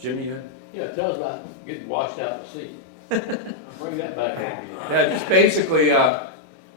Jimmy in? Yeah, tell us about getting washed out to sea. Bring that back up. Yeah, just basically, that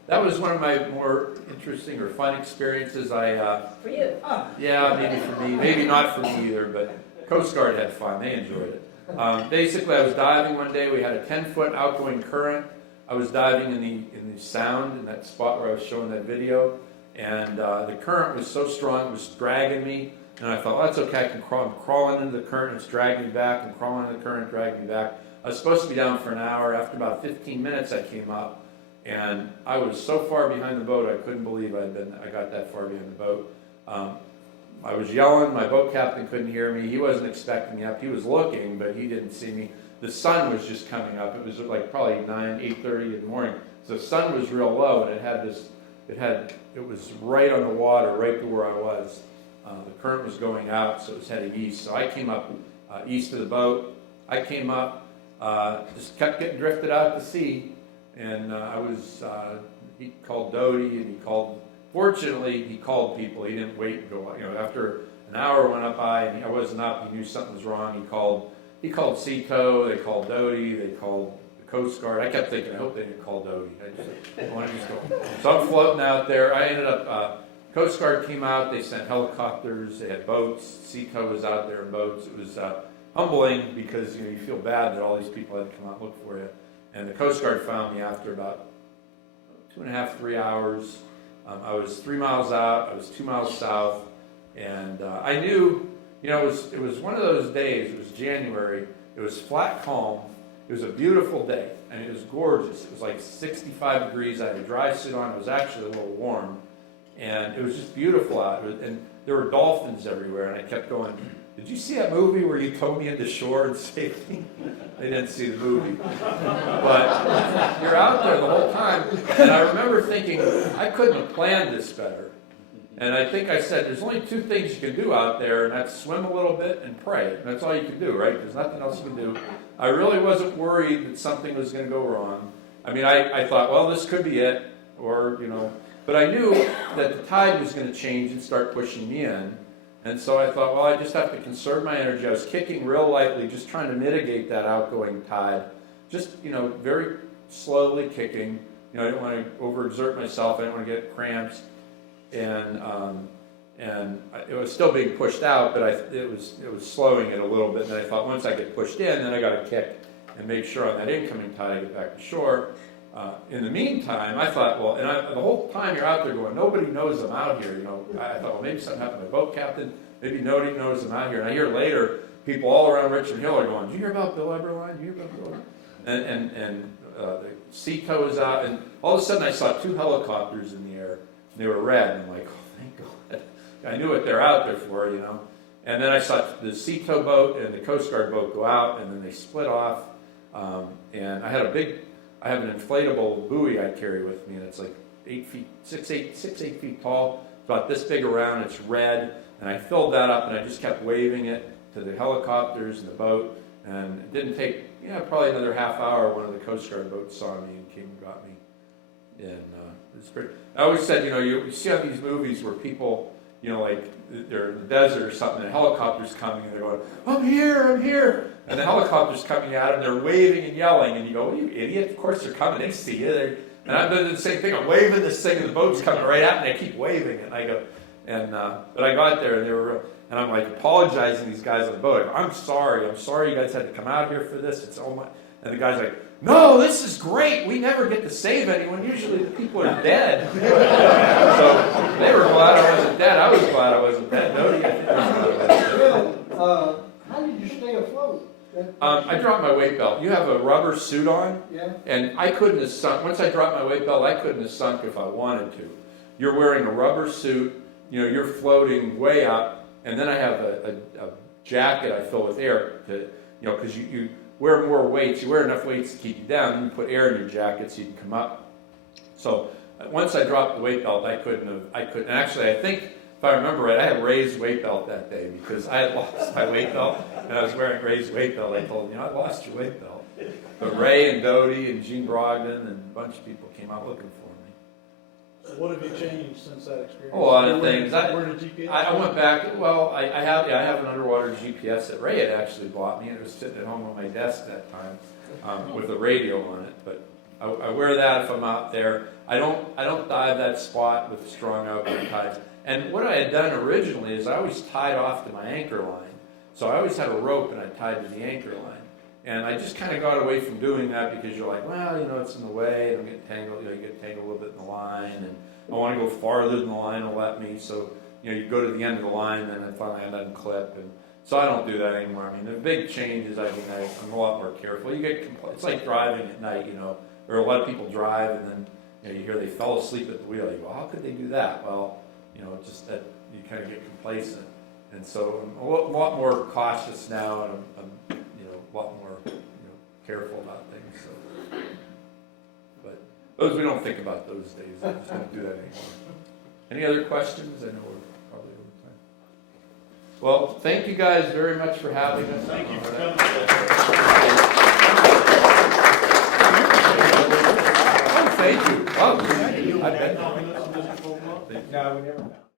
was one of my more interesting or fun experiences. For you. Yeah, maybe for me, maybe not for me either, but Coast Guard had fun. They enjoyed it. Basically, I was diving one day. We had a 10-foot outgoing current. I was diving in the sound in that spot where I was showing that video, and the current was so strong it was dragging me. And I thought, well, that's okay. I can crawl. I'm crawling into the current. It's dragging me back. I'm crawling into the current, dragging me back. I was supposed to be down for an hour. After about 15 minutes, I came up, and I was so far behind the boat, I couldn't believe I got that far behind the boat. I was yelling. My boat captain couldn't hear me. He wasn't expecting me up. He was looking, but he didn't see me. The sun was just coming up. It was like probably 8:30 in the morning. So the sun was real low, and it was right on the water, right to where I was. The current was going out, so it was heading east. So I came up east of the boat. I came up, just kept getting drifted out to sea, and he called Doty, and fortunately, he called people. He didn't wait and go, after an hour went up by, and I wasn't up, he knew something was wrong. He called Seato, they called Doty, they called the Coast Guard. I kept thinking, I hope they didn't call Doty. I wanted to just go. So I'm floating out there. I ended up, Coast Guard came out, they sent helicopters, they had boats, Seato was out there in boats. It was humbling because you feel bad that all these people had to come out and look for you. And the Coast Guard found me after about 2.5, 3 hours. I was 3 miles out, I was 2 miles south, and I knew, it was one of those days, it was January, it was flat calm, it was a beautiful day, and it was gorgeous. It was like 65 degrees, I had a dry suit on, it was actually a little warm. And it was just beautiful out. And there were dolphins everywhere. And I kept going, did you see that movie where you towed me into shore and saved me? They didn't see the movie. But you're out there the whole time. And I remember thinking, I couldn't have planned this better. And I think I said, there's only two things you can do out there, and that's swim a little bit and pray. And that's all you can do, right? There's nothing else you can do. I really wasn't worried that something was going to go wrong. I mean, I thought, well, this could be it. Or, But I knew that the tide was going to change and start pushing me in. And so I thought, well, I just have to conserve my energy. I was kicking real lightly, just trying to mitigate that outgoing tide. Just, very slowly kicking. I didn't want to overexert myself. I didn't want to get cramps. And it was still being pushed out, but it was slowing it a little bit. And I thought, once I get pushed in, then I got to kick and make sure on that incoming tide I get back to shore. In the meantime, I thought, the whole time you're out there going, nobody knows I'm out here. I thought, well, maybe something happened to my boat captain. Maybe nobody knows I'm out here. And I hear later, people all around Richmond Hill are going, "Do you hear about Bill Eberlein? Do you hear about Bill Eberlein?" And the Seato was out, and all of a sudden I saw 2 helicopters in the air. They were red, and I'm like, oh, thank God. I knew what they're out there for, And then I saw the Seato boat and the Coast Guard boat go out, and then they split off. And I have an inflatable buoy I carry with me, and it's like 6, 8 feet tall, about this big around, it's red, and I filled that up, and I just kept waving it to the helicopters and the boat, and it didn't take, probably another half hour, one of the Coast Guard boats saw me and came and got me. And it's pretty, I always said, you see on these movies where people, like they're in the desert or something, and a helicopter's coming, and they're going, I'm here. And the helicopter's coming at them, they're waving and yelling, and you go, well, you idiot, of course they're coming, they see you. And I'm doing the same thing, I'm waving this thing, and the boat's coming right at me, and they keep waving, and I go, but I got there, and they were, and I'm like apologizing to these guys on the boat. I'm sorry you guys had to come out here for this, it's all my, and the guy's like, no, this is great, we never get to save anyone, usually the people are dead. So they were glad I wasn't dead, I was glad I wasn't dead. Nobody, I think was glad I wasn't dead. How did you stay afloat? I dropped my weight belt. You have a rubber suit on, Yeah. and I couldn't have sunk. Once I dropped my weight belt, I couldn't have sunk if I wanted to. You're wearing a rubber suit, you're floating way up, and then I have a jacket I fill with air to, because you wear more weights, you wear enough weights to keep you down, and you put air in your jacket so you can come up. So once I dropped the weight belt, I couldn't, and actually I think, if I remember right, I had raised weight belt that day because I had lost my weight belt and I was wearing raised weight belt. I told them, I lost your weight belt. But Ray and Doty and Gene Brogdon and a bunch of people came out looking for me. So what have you changed since that experience? A lot of things. Where did GPS? I went back. Well, I have an underwater GPS that Ray had actually bought me, and it was sitting at home on my desk that time with a radio on it. But I wear that if I'm out there. I don't dive that spot with strong outgoing tides. And what I had done originally is I always tied off to my anchor line. So I always had a rope and I tied to the anchor line. And I just kind of got away from doing that because you're like, well, it's in the way, and I'm getting tangled, you get tangled a little bit in the line, and I want to go farther than the line will let me. So, you go to the end of the line, and then finally I unclip, and so I don't do that anymore. I mean, the big change is I'm a lot more careful. It's like driving at night, or a lot of people drive, and then you hear they fell asleep at the wheel. You go, how could they do that? Well, just that you kind of get complacent, and so I'm a lot more cautious now, and I'm a lot more careful about things. So, but those we don't think about those days. I just don't do that anymore. Any other questions? I know we're probably over time. Well, thank you guys very much for having us. Thank you for coming. Oh, thank you. Oh, I bet. No, we never.